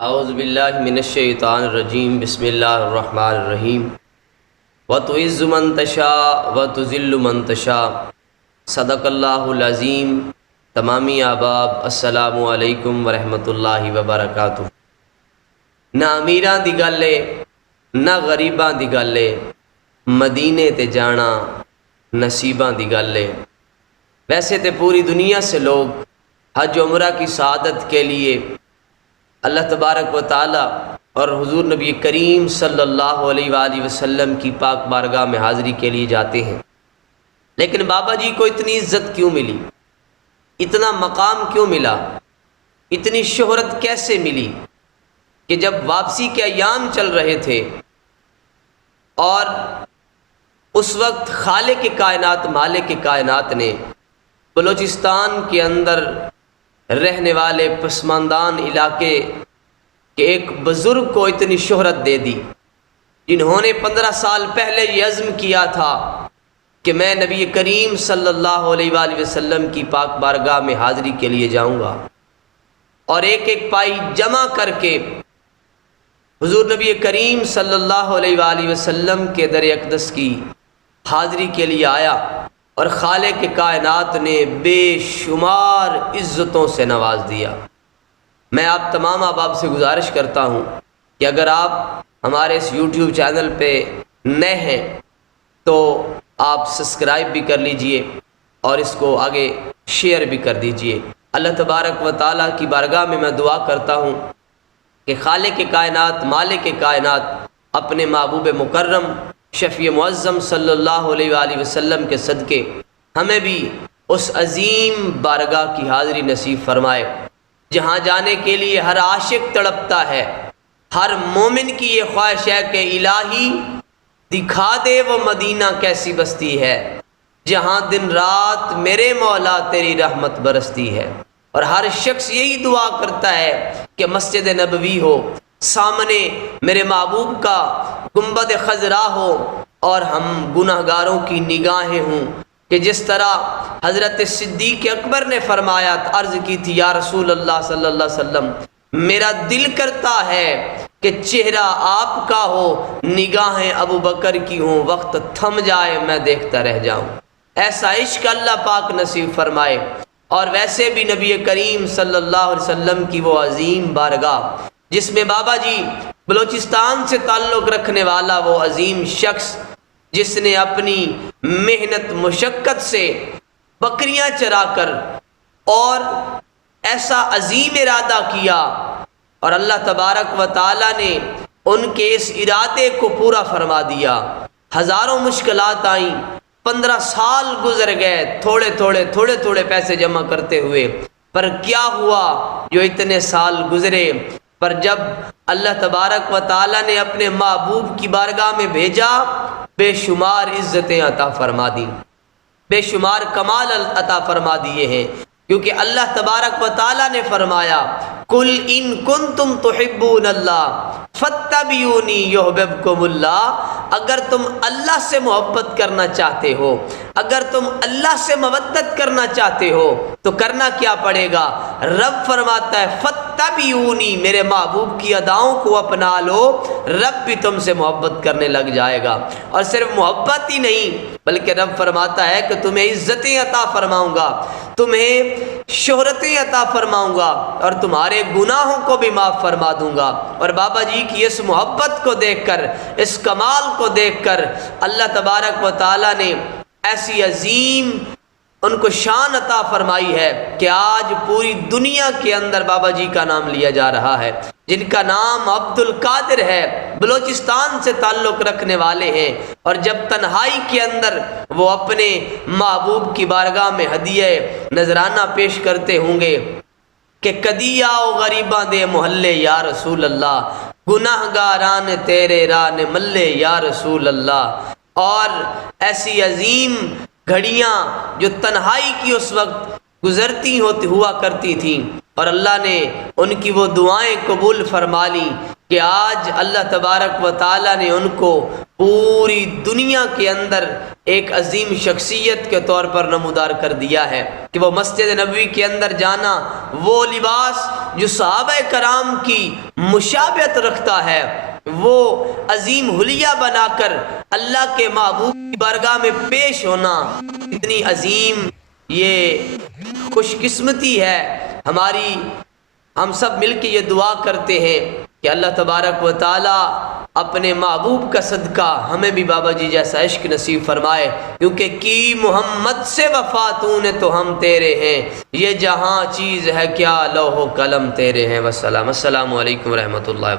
اعوذ باللہ من الشیطان الرجیم بسم اللہ الرحمن الرحیم وَتُعِزُّ مَن تَشَاءُ وَتُذِلُّ مَن تَشَاءُ صدق اللہ العظیم۔ تمامی احباب السلام علیکم ورحمۃ اللہ وبرکاتہ۔ نہ امیراں دی گل ہے نہ غریباں دی گل ہے، مدینے تے جانا نصیباں دی گل ہے۔ ویسے تے پوری دنیا سے لوگ حج عمرہ کی سعادت کے لیے اللہ تبارک و تعالی اور حضور نبی کریم صلی اللہ علیہ وآلہ وسلم کی پاک بارگاہ میں حاضری کے لیے جاتے ہیں، لیکن بابا جی کو اتنی عزت کیوں ملی، اتنا مقام کیوں ملا، اتنی شہرت کیسے ملی کہ جب واپسی کے ایام چل رہے تھے اور اس وقت خالق کائنات مالک کائنات نے بلوچستان کے اندر رہنے والے پسماندان علاقے کے ایک بزرگ کو اتنی شہرت دے دی، جنہوں نے 15 سال پہلے یہ عزم کیا تھا کہ میں نبی کریم صلی اللہ علیہ وآلہ وسلم کی پاک بارگاہ میں حاضری کے لیے جاؤں گا، اور ایک ایک پائی جمع کر کے حضور نبی کریم صلی اللہ علیہ وآلہ وسلم کے در اقدس کی حاضری کے لیے آیا، اور خالق کائنات نے بے شمار عزتوں سے نواز دیا۔ میں آپ تمام احباب سے گزارش کرتا ہوں کہ اگر آپ ہمارے اس یوٹیوب چینل پہ نئے ہیں تو آپ سبسکرائب بھی کر لیجئے اور اس کو آگے شیئر بھی کر دیجئے۔ اللہ تبارک و تعالیٰ کی بارگاہ میں میں دعا کرتا ہوں کہ خالق کائنات مالک کائنات اپنے محبوب مکرم شفیع معظم صلی اللہ علیہ وآلہ وسلم کے صدقے ہمیں بھی اس عظیم بارگاہ کی حاضری نصیب فرمائے جہاں جانے کے لیے ہر عاشق تڑپتا ہے، ہر مومن کی یہ خواہش ہے کہ الہی دکھا دے وہ مدینہ کیسی بستی ہے جہاں دن رات میرے مولا تیری رحمت برستی ہے۔ اور ہر شخص یہی دعا کرتا ہے کہ مسجد نبوی ہو، سامنے میرے محبوب کا گنبد خضرا ہو اور ہم گناہگاروں کی نگاہیں ہوں، کہ جس طرح حضرت صدیق اکبر نے فرمایا، عرض کی تھی یا رسول اللہ صلی اللہ علیہ وسلم میرا دل کرتا ہے کہ چہرہ آپ کا ہو، نگاہیں ابو بکر کی ہوں، وقت تھم جائے میں دیکھتا رہ جاؤں۔ ایسا عشق اللہ پاک نصیب فرمائے۔ اور ویسے بھی نبی کریم صلی اللہ علیہ وسلم کی وہ عظیم بارگاہ جس میں بابا جی بلوچستان سے تعلق رکھنے والا وہ عظیم شخص جس نے اپنی محنت مشقت سے بکریاں چرا کر اور ایسا عظیم ارادہ کیا، اور اللہ تبارک و تعالی نے ان کے اس ارادے کو پورا فرما دیا۔ ہزاروں مشکلات آئیں، 15 سال گزر گئے تھوڑے تھوڑے پیسے جمع کرتے ہوئے، پر کیا ہوا جو اتنے سال گزرے، پر جب اللہ تبارک و تعالی نے اپنے محبوب کی بارگاہ میں بھیجا، بے شمار عزتیں عطا فرما دی، بے شمار کمال عطا فرما دیے ہیں، کیونکہ اللہ تبارک و تعالی نے فرمایا قُلْ إِن كُنتُمْ تُحِبُّونَ اللَّهَ فَاتَّبِعُونِي يُحْبِبْكُمُ اللَّهُ۔ اگر تم اللہ سے محبت کرنا چاہتے ہو، اگر تم اللہ سے مودت کرنا چاہتے ہو تو کرنا کیا پڑے گا؟ رب فرماتا ہے فَاتَّبِعُونِي، میرے محبوب کی اداؤں کو اپنا لو، رب بھی تم سے محبت کرنے لگ جائے گا۔ اور صرف محبت ہی نہیں بلکہ رب فرماتا ہے کہ تمہیں عزتیں عطا فرماؤں گا، تمہیں شہرتیں عطا فرماؤں گا، اور تمہارے گناہوں کو بھی معاف فرما دوں گا۔ اور بابا جی کی اس محبت کو دیکھ کر، اس کمال کو دیکھ کر اللہ تبارک و تعالی نے ایسی عظیم ان کو شان عطا فرمائی ہے کہ آج پوری دنیا کے اندر بابا جی کا نام لیا جا رہا ہے، جن کا نام عبد القادر ہے، بلوچستان سے تعلق رکھنے والے ہیں، اور جب تنہائی کے اندر وہ اپنے محبوب کی بارگاہ میں ہدیہ نذرانہ پیش کرتے ہوں گے کہ کدی آؤ غریباں دے محلے یا رسول اللہ، گناہ گاران تیرے ران ملے یا رسول اللہ۔ اور ایسی عظیم گھڑیاں جو تنہائی کی اس وقت گزرتی ہوا کرتی تھیں، اور اللہ نے ان کی وہ دعائیں قبول فرما لی کہ آج اللہ تبارک و تعالیٰ نے ان کو پوری دنیا کے اندر ایک عظیم شخصیت کے طور پر نمودار کر دیا ہے کہ وہ مسجد نبوی کے اندر جانا، وہ لباس جو صحابہ کرام کی مشابہت رکھتا ہے، وہ عظیم حلیہ بنا کر اللہ کے محبوب کی بارگاہ میں پیش ہونا، اتنی عظیم یہ خوش قسمتی ہے ہماری۔ ہم سب مل کے یہ دعا کرتے ہیں کہ اللہ تبارک و تعالیٰ اپنے محبوب کا صدقہ ہمیں بھی بابا جی جیسا عشق نصیب فرمائے، کیونکہ کی محمد سے وفاتوں نے تو ہم تیرے ہیں، یہ جہاں چیز ہے کیا لوح و قلم تیرے ہیں۔ والسلام، السلام علیکم ورحمۃ اللہ وبرکاتہ۔